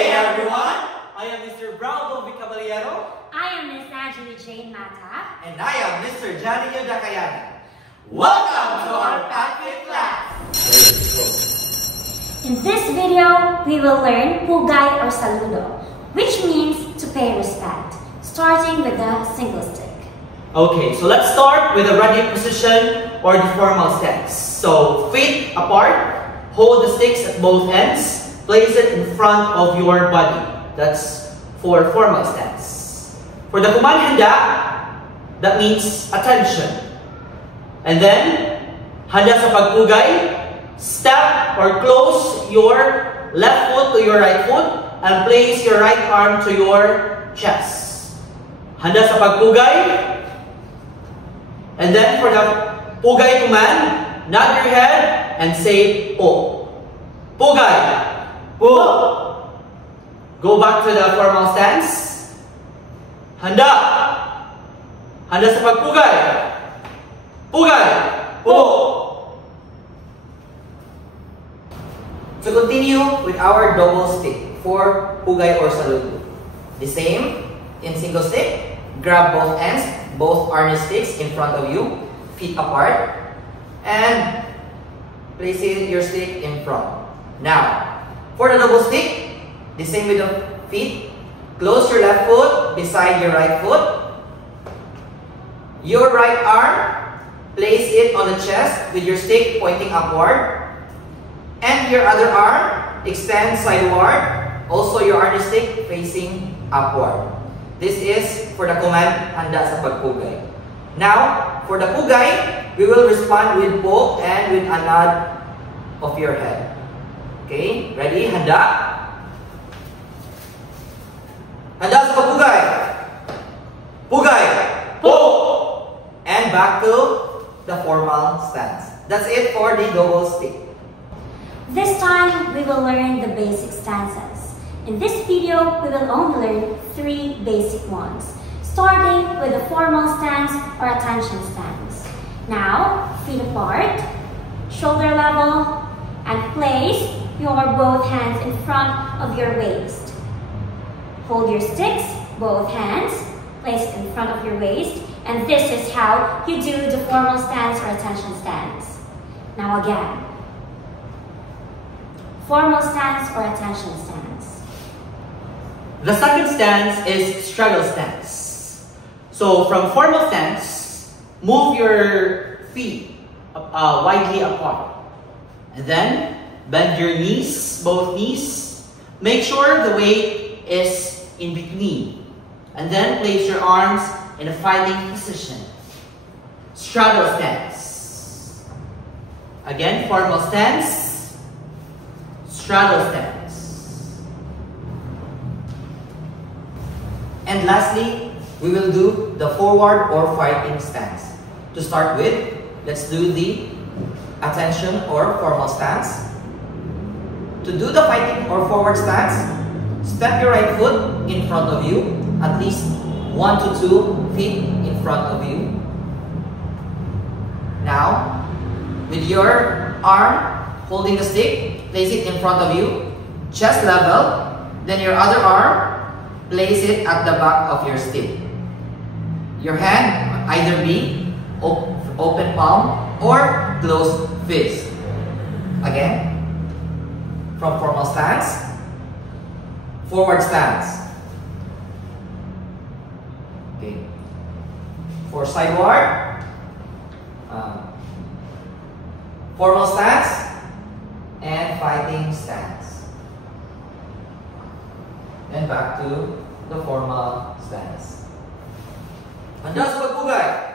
day, everyone! I am Mr. Braudo Vicaballero. I am Miss Angeli Jane Mata. And I am Mr. Janio Dakayana. Welcome to our Pathway class! In this video, we will learn Pugay or Saludo, which means to pay respect, starting with the single stick. Okay, so let's start with the ready position or the formal stance. So, feet apart, hold the sticks at both ends, place it in front of your body. That's for formal stance. For the command handa, that means attention. And then, handa sa pagpugay, step or close your left foot to your right foot and place your right arm to your chest. Handa sa pagpugay. And then for the pugay command, nod your head and say po. Pugay. Po. Go back to the formal stance. Handa. Handa sa pagpugay. Pugay. Po. To continue with our double stick for pugay or saludo. The same in single stick. Grab both ends, both army sticks in front of you, feet apart, and place your stick in front. Now, for the double stick, the same with the feet. Close your left foot beside your right foot. Your right arm, place it on the chest with your stick pointing upward. And your other arm, extend sideward. Also your other stick facing upward. This is for the command handa sa pagpugay. Now, for the pugay, we will respond with po and with a nod of your head. Okay, ready? Handa? Handa sa pagpugay. Pugay. Po. And back to the formal stance. That's it for the double stick. This time, we will learn the basic stances. In this video, we will only learn 3 basic ones, starting with the formal stance or attention stance. Now, feet apart, shoulder level, and place your both hands in front of your waist. Hold your sticks, both hands, place it in front of your waist, and this is how you do the formal stance or attention stance. Now again, formal stance or attention stance. The second stance is straddle stance. So from formal stance, move your feet widely apart. And then bend your knees, both knees. Make sure the weight is in between. And then place your arms in a fighting position. Straddle stance. Again, formal stance. Straddle stance. And lastly, we will do the forward or fighting stance. To start with, let's do the attention or formal stance. To do the fighting or forward stance, step your right foot in front of you, at least 1 to 2 feet in front of you. Now, with your arm holding the stick, place it in front of you, chest level, then your other arm, place it at the back of your stick. Your hand either be open palm or closed fist. Again, from formal stance, forward stance. Okay. For sideward, formal stance and fighting stance. And back to the formal stance. Handa sa pagpugay.